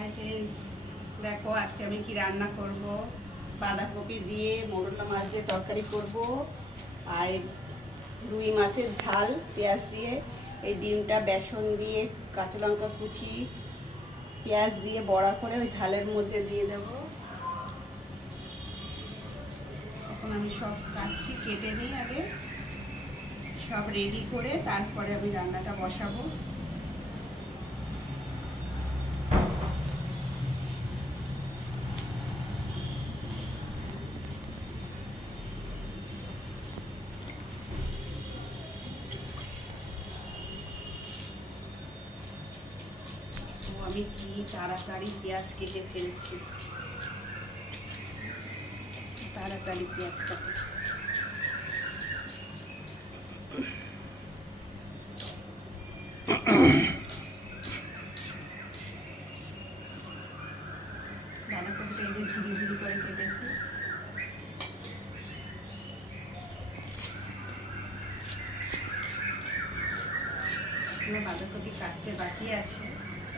Hi friends, দেখো আজকে আমি কি রান্না করব। বাঁধাকপি দিয়ে মোরলা মাছ দিয়ে তরকারি করব, আর রুই মাছের ঝাল পেঁয়াজ দিয়ে, এই ডিমটা বেসন দিয়ে কাঁচা লঙ্কা কুচি পেঁয়াজ দিয়ে বড়া করে ওই ঝালের মধ্যে দিয়ে দেব। এখন আমি সব কাটছি, কেটে নিই আগে, সব রেডি করে তারপরে আমি রান্নাটা বসাবো। আমি কি তাড়াতাড়ি পেঁয়াজ কেটে ফেলছি, তাড়াতাড়ি পেঁয়াজ কাটে। বাঁধাকপিটা এই যে ঝিরি ঝিরি করে কেটেছি। বাঁধাকপি কাটতে বাকি আছে,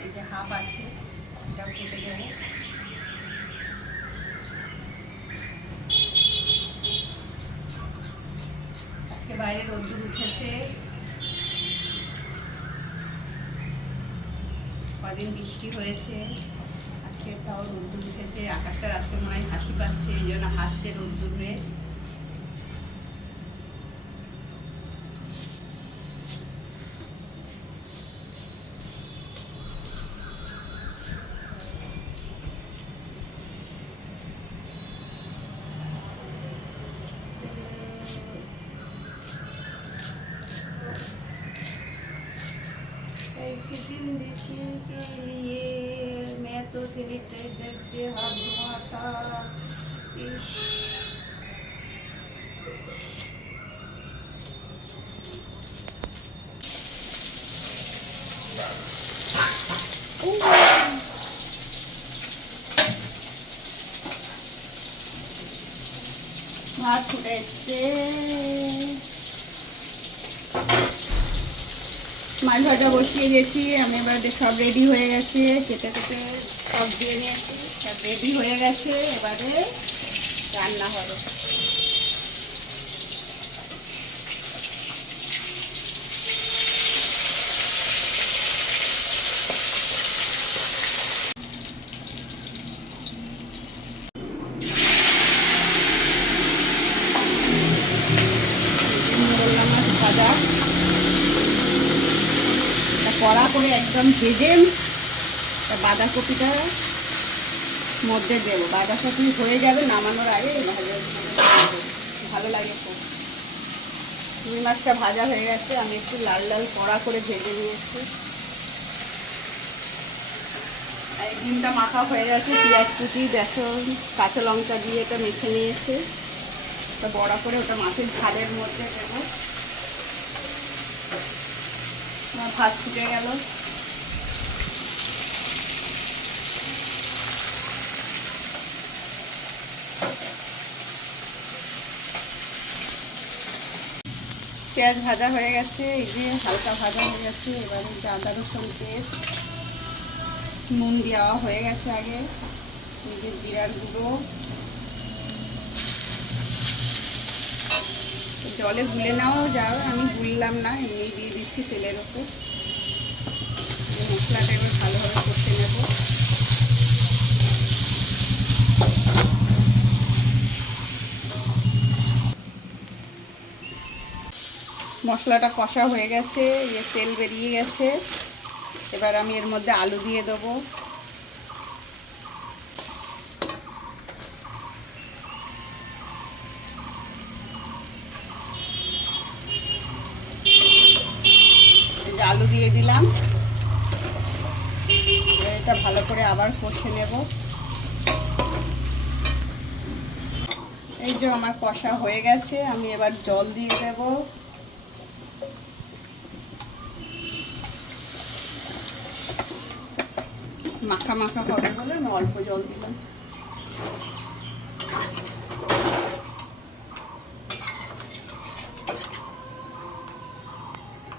এই যে হাফ আছে, এটাও কেটে যাবে। আজকে বাইরে রোদ্দুর উঠেছে, কদিন বৃষ্টি হয়েছে, আজকে তাও রোদ্দুর উঠেছে। আকাশটা আজকে মনে হয় হাসি পাচ্ছে, এই জন্য হাসছে রোদ্দুরে। ऐसी जिंदगी के लिए मैं तो सैनिटाइजर से हाथ धोआ था। इश ভাত ফুটে এসছে, মাছ ভাজা বসিয়ে দিয়েছি আমি। এবার সব রেডি হয়ে গেছে, কেটে কেটে সব দিয়ে নিয়েছি, সব রেডি হয়ে গেছে। এবারে রান্না হবে। বললাম মাছ ভাজা কড়া করে একদম ভেজে বাঁধাকপিটা মধ্যে দেবো। বাঁধাকপি হয়ে যাবে নামানোর আগে, ভালো লাগে খুব। রুই মাছটা ভাজা হয়ে গেছে, আমি একটু লাল লাল কড়া করে ভেজে নিয়েছি। আর ডিমটা মাখা হয়ে গেছে, পেঁয়াজ কুচি বেসন কাঁচা লঙ্কা দিয়ে এটা মেখে নিয়েছে। ওটা বড়া করে ওটা মাছের ঝালের মধ্যে দেবো। ভাত ফুটে গেল, পেঁয়াজ ভাজা হয়ে গেছে, এই যে হালকা ভাজা হয়ে গেছে। এবার এই যে আদা রসুন পেস্ট, নুন দেওয়া হয়ে গেছে আগে, এই যে জিরার গুঁড়ো, জলে গুলে নেওয়াও যাবে, আমি গুললাম না, এমনি দিয়ে দিচ্ছি তেলের ওপর। মশলাটা এবার ভালোভাবে কষে নেব। মশলাটা কষা হয়ে গেছে, তেল বেরিয়ে গেছে। এবার আমি এর মধ্যে আলু দিয়ে দেবো। আলু দিয়ে দিলাম, এটা ভালো করে আবার কষে নেব। এই যে আমার কষা হয়ে গেছে, আমি এবার জল দিয়ে দেব। মাখা মাখা হবে বলে আমি অল্প জল দিলাম।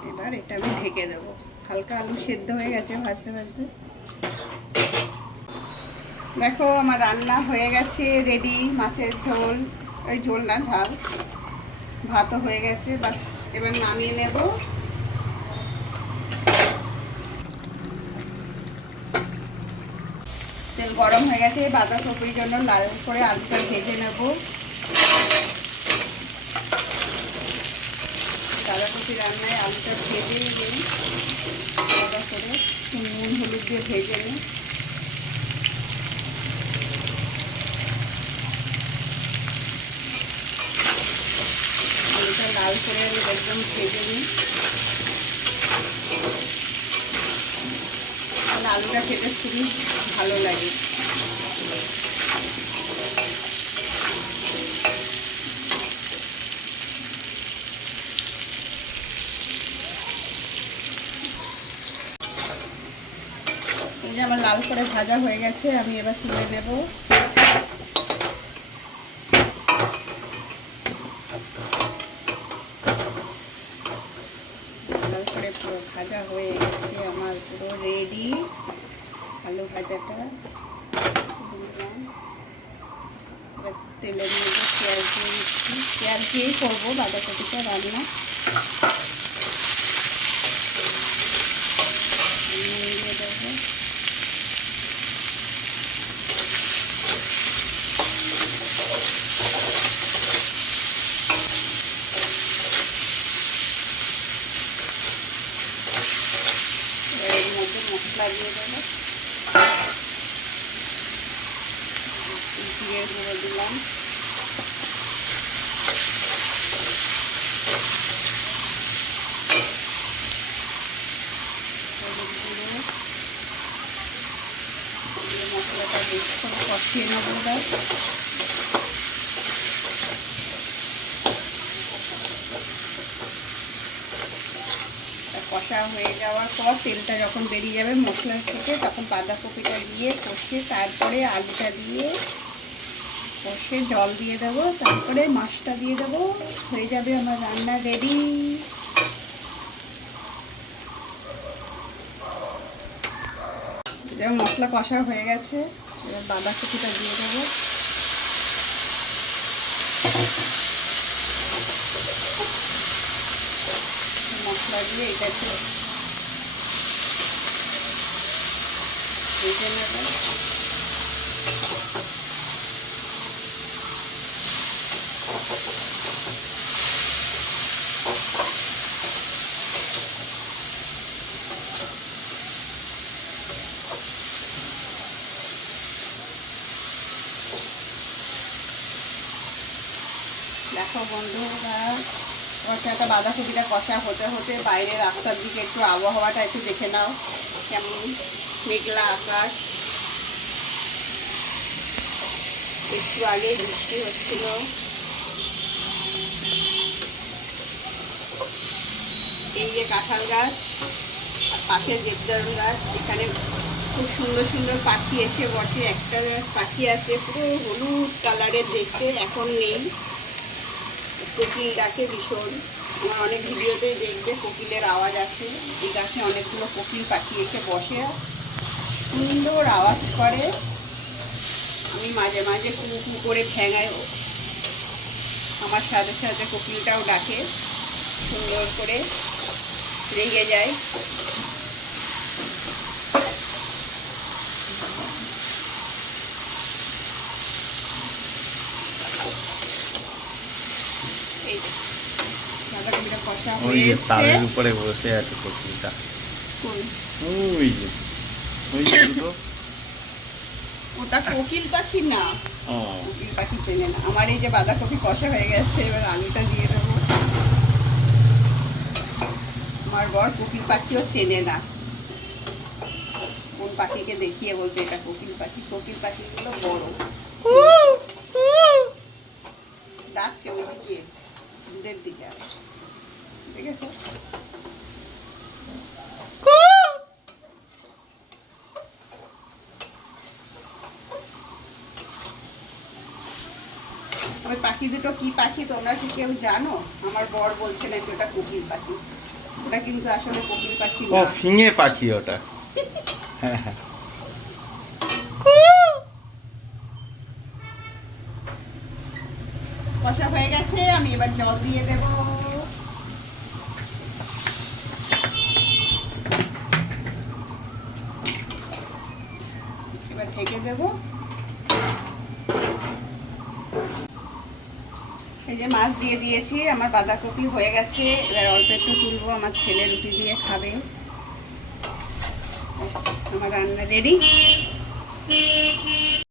এবার এটা আমি ঢেকে দেবো। হালকা আলু সেদ্ধ হয়ে গেছে ভাজতে ভাজতে। দেখো আমার রান্না হয়ে গেছে রেডি, মাছের ঝোল, ওই ঝোল না ঝাল, ভাতও হয়ে গেছে, বাস এবার নামিয়ে নেব। তেল গরম হয়ে গেছে, বাঁধাকপির জন্য লাল করে আলুটা ভেজে নেব। বাঁধাকপি রান্নায় আলুটা ভেজে নিই আলাদা করে, নুন হলুদ দিয়ে ভেজে নিই। আলুটা লাল করে আমি একদম ভেজে নিই, তাহলে আলুটা খেতে খুবই ভালো লাগে। এই যে আমার লাল করে ভাজা হয়ে গেছে, আমি এবার তুলে নেব। লাল করে পুরো ভাজা হয়ে গেছে আমার, পুরো রেডি আলু ভাজাটা। এবার তেলের মধ্যে পেঁয়াজ দিয়ে দিচ্ছি, পেঁয়াজ দিয়েই করবো বাঁধাকপিটা রান্না। দিয়ে দেবো এর মধ্যে মশলা দিয়ে দেবো, জিরের গুঁড়ো দিলাম, হলুদ গুঁড়ো, মশলাটা বেশিক্ষণ কষিয়ে নেবো। এবার কষা হয়ে যাওয়ার পর তেলটা যখন বেরিয়ে যাবে মশলা থেকে, তখন বাঁধাকপিটা দিয়ে কষে তারপরে আলুটা দিয়ে কষে জল দিয়ে দেবো, তারপরে মাছটা দিয়ে দেবো, হয়ে যাবে আমার রান্না রেডি। যেমন মশলা কষা হয়ে গেছে, এবার বাঁধাকপিটা দিয়ে দেবো। মশলা দিয়ে এটাকে ভেজে নেব। দেখো বন্ধুরা, কষাটা বাঁধাকপিটা কষা হতে হতে বাইরে রাস্তার দিকে একটু আবহাওয়াটা একটু দেখে নাও, কেমন মেঘলা আকাশ, একটু আগে বৃষ্টি হচ্ছিল। এই যে কাঁঠাল গাছ আর পাশে দেবদারু গাছ, এখানে খুব সুন্দর সুন্দর পাখি এসে বসে। একটা পাখি আছে পুরো হলুদ কালারের দেখতে, এখন নেই, কোকিল ডাকে ভীষণ। আমার অনেক ভিডিওতে দেখবে কোকিলের আওয়াজ আছে। এই গাছে অনেকগুলো কোকিল পাখি এসে বসে, সুন্দর আওয়াজ করে। আমি মাঝে মাঝে কু কু করে ঠ্যাঙাই, আমার সাথে সাথে কোকিলটাও ডাকে, সুন্দর করে রেগে যায়। তালের উপরে বসে আছে কোকিলটা, ওটা কোকিল পাখি না, কোকিল পাখি চেনে না। আমার এই যে বাঁধাকপি কষা হয়ে গেছে, এবার আলুটা দিয়ে দেবো। আমার বর কোকিল পাখিও চেনে না, কোন পাখিকে দেখিয়ে বলছে এটা কোকিল পাখি। কোকিল পাখিগুলো বড় ডাকছে ওইদিকে, দূরের দিকে, দেখেছো? ওই পাখি দুটো কি পাখি তোমরা কি কেউ জানো? আমার বর বলছে নাকি ওটা কোকিল পাখি, ওটা কিন্তু আসলে কোকিল পাখি না, ফিঙে পাখি ওটা। হ্যাঁ হ্যাঁ, কষা হয়ে গেছে, আমি এবার জল দিয়ে দেব। এবার ঢেকে দেব। এই যে মাছ দিয়ে দিয়েছি, আমার বাঁধাকপি হয়ে গেছে। এবার অল্প একটু তুলবো, আমার ছেলে রুটি দিয়ে খাবে। আমার রান্না রেডি।